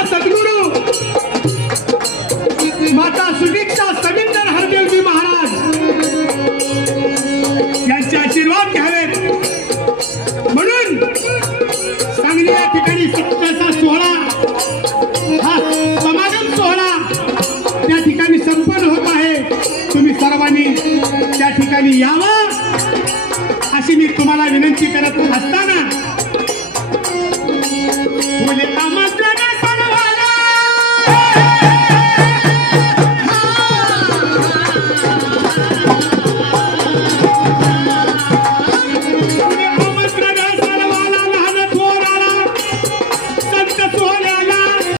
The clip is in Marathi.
आमच्या सद्गुरू माता सुदीक्षा सविंदर हरदेवजी महाराज यांचे आशीर्वाद घ्यावेत म्हणून सांगली या ठिकाणी सत्याचा सोहळा हा समागम सोहळा त्या ठिकाणी संपन्न होत आहे। तुम्ही सर्वांनी त्या ठिकाणी यावं अशी मी तुम्हाला विनंती करत असताना